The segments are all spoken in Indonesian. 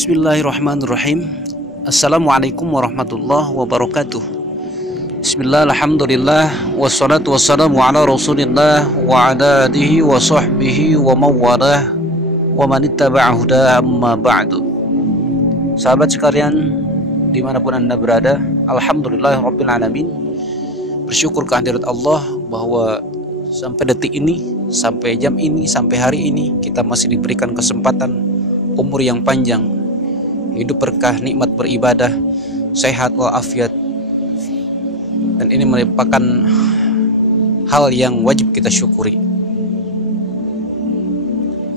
Bismillahirrahmanirrahim. Assalamualaikum warahmatullahi wabarakatuh. Bismillah, alhamdulillah, wassalatu wassalamu ala rasulillah wa ala alihi wa sahbihi wa mawalah wa manittaba'a huda, amma ba'du. Sahabat sekalian dimanapun anda berada, alhamdulillah rabbil alamin, bersyukur kehadirat Allah bahwa sampai detik ini, sampai jam ini, sampai hari ini kita masih diberikan kesempatan umur yang panjang, hidup berkah, nikmat beribadah, sehat walafiat, dan ini merupakan hal yang wajib kita syukuri.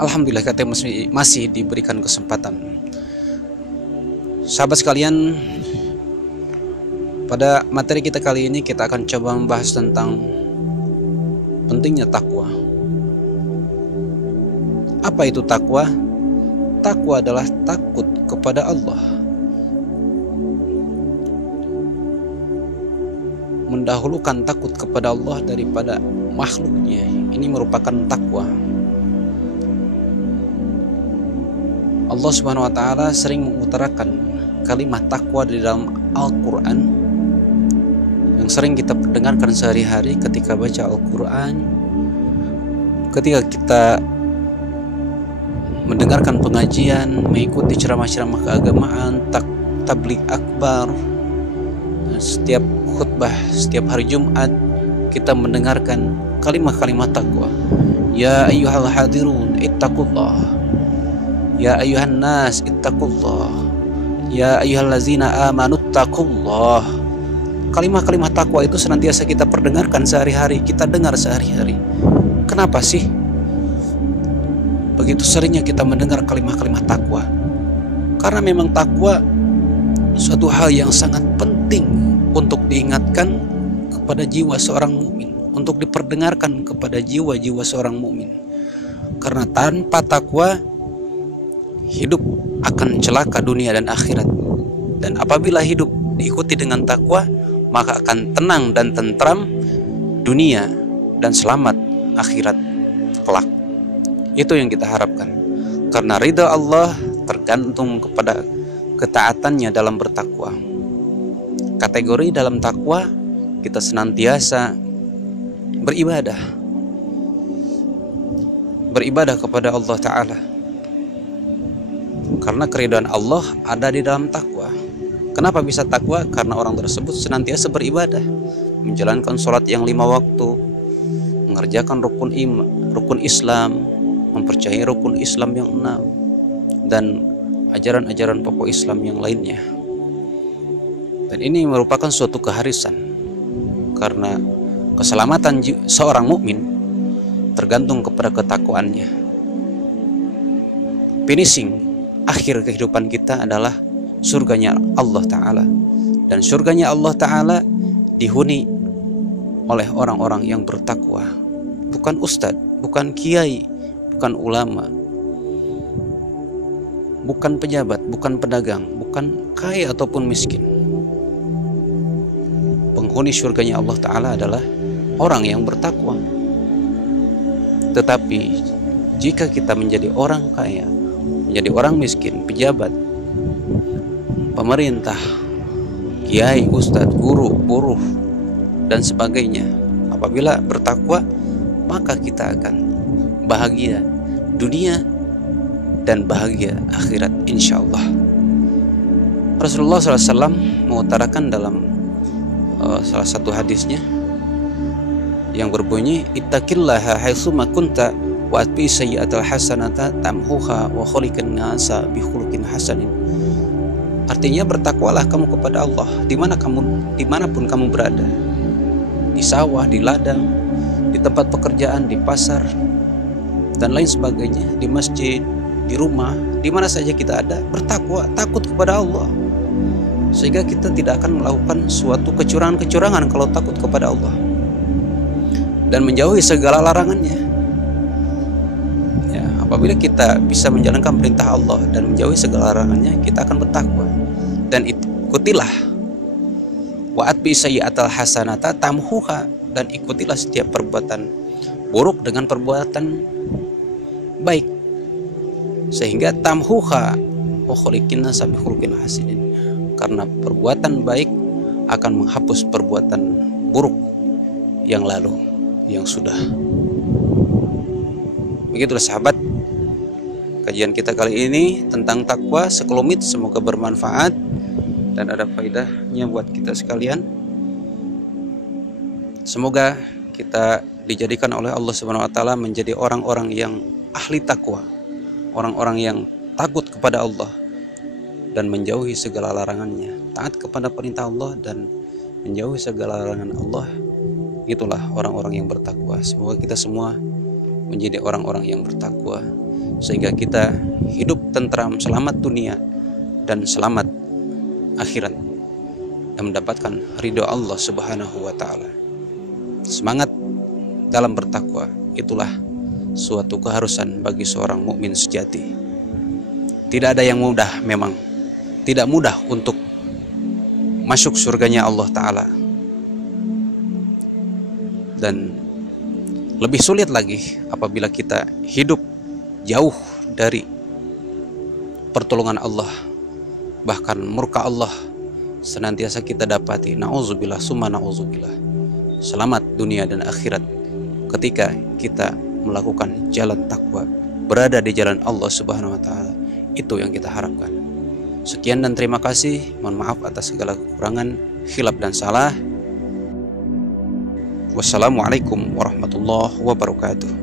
Alhamdulillah kita masih diberikan kesempatan. Sahabat sekalian, pada materi kita kali ini kita akan coba membahas tentang pentingnya takwa. Apa itu takwa? Takwa adalah takut kepada Allah, mendahulukan takut kepada Allah daripada makhluknya. Ini merupakan takwa. Allah Subhanahu wa taala sering mengutarakan kalimat takwa di dalam Al-Quran yang sering kita dengarkan sehari-hari ketika baca Al-Quran, ketika kita mendengarkan pengajian, mengikuti ceramah-ceramah keagamaan, tabligh akbar, setiap khutbah, setiap hari Jumat kita mendengarkan kalimat-kalimat takwa. Ya ayyuhal hadirun ittaqullah, ya ayyuhan nas ittaqullah, ya ayyuhallazina amanu ittaqullah. Kalimat-kalimat takwa itu senantiasa kita perdengarkan sehari-hari, kita dengar sehari-hari. Kenapa sih begitu seringnya kita mendengar kalimat-kalimat takwa? Karena memang takwa suatu hal yang sangat penting untuk diingatkan kepada jiwa seorang mukmin, untuk diperdengarkan kepada jiwa-jiwa seorang mukmin. Karena tanpa takwa hidup akan celaka dunia dan akhirat. Dan apabila hidup diikuti dengan takwa, maka akan tenang dan tentram dunia dan selamat akhirat kelak. Itu yang kita harapkan. Karena ridha Allah tergantung kepada ketaatannya dalam bertakwa. Kategori dalam takwa, kita senantiasa beribadah kepada Allah Ta'ala. Karena keridhaan Allah ada di dalam takwa. Kenapa bisa takwa? Karena orang tersebut senantiasa beribadah, menjalankan sholat yang 5 waktu, mengerjakan rukun Islam, mempercayai rukun Islam yang 6, dan ajaran-ajaran pokok Islam yang lainnya. Dan ini merupakan suatu keharisan, karena keselamatan seorang mukmin tergantung kepada ketakwaannya. Finishing akhir kehidupan kita adalah surganya Allah Ta'ala. Dan surganya Allah Ta'ala dihuni oleh orang-orang yang bertakwa. Bukan ustadz, bukan kiai, bukan ulama, bukan pejabat, bukan pedagang, bukan kaya ataupun miskin. Penghuni surganya Allah Ta'ala adalah orang yang bertakwa. Tetapi jika kita menjadi orang kaya, menjadi orang miskin, pejabat, pemerintah, kiai, ustadz, guru, buruh, dan sebagainya, apabila bertakwa, maka kita akan bahagia dunia dan bahagia akhirat, insyaallah. Rasulullah SAW mengutarakan dalam salah satu hadisnya yang berbunyi, ittaqillaha haitsuma kunta wa atbi sayyi'atal hasanata tamhuha wa khuliqan nasa bi khuluqin hasanin. Artinya, bertakwalah kamu kepada Allah dimanapun kamu berada, di sawah, di ladang, di tempat pekerjaan, di pasar, dan lain sebagainya, di masjid, di rumah, di mana saja kita ada, bertakwa, takut kepada Allah, sehingga kita tidak akan melakukan suatu kecurangan-kecurangan kalau takut kepada Allah, dan menjauhi segala larangannya. Ya, apabila kita bisa menjalankan perintah Allah dan menjauhi segala larangannya, kita akan bertakwa. Dan ikutilah wa atbi sayyi'atal hasanata tamhuha, dan ikutilah setiap perbuatan buruk dengan perbuatan baik, sehingga tamhuha wa khuliqin nasa bi khuluqin hasanin. Karena perbuatan baik akan menghapus perbuatan buruk yang lalu, yang sudah. Begitulah sahabat, kajian kita kali ini tentang takwa sekelumit, semoga bermanfaat dan ada faedahnya buat kita sekalian. Semoga kita dijadikan oleh Allah Subhanahu wa taala menjadi orang-orang yang ahli takwa, orang-orang yang takut kepada Allah dan menjauhi segala larangannya, taat kepada perintah Allah dan menjauhi segala larangan Allah. Itulah orang-orang yang bertakwa. Semoga kita semua menjadi orang-orang yang bertakwa sehingga kita hidup tentram, selamat dunia dan selamat akhirat, dan mendapatkan ridho Allah Subhanahu wa taala. Semangat dalam bertakwa itulah suatu keharusan bagi seorang mukmin sejati. Tidak ada yang mudah, memang tidak mudah untuk masuk surganya Allah taala, dan lebih sulit lagi apabila kita hidup jauh dari pertolongan Allah, bahkan murka Allah senantiasa kita dapati. Na'udzubillah summa na'udzubillah. Selamat dunia dan akhirat ketika kita melakukan jalan takwa, berada di jalan Allah Subhanahu wa taala. Itu yang kita harapkan. Sekian dan terima kasih. Mohon maaf atas segala kekurangan, khilaf dan salah. Wassalamualaikum warahmatullahi wabarakatuh.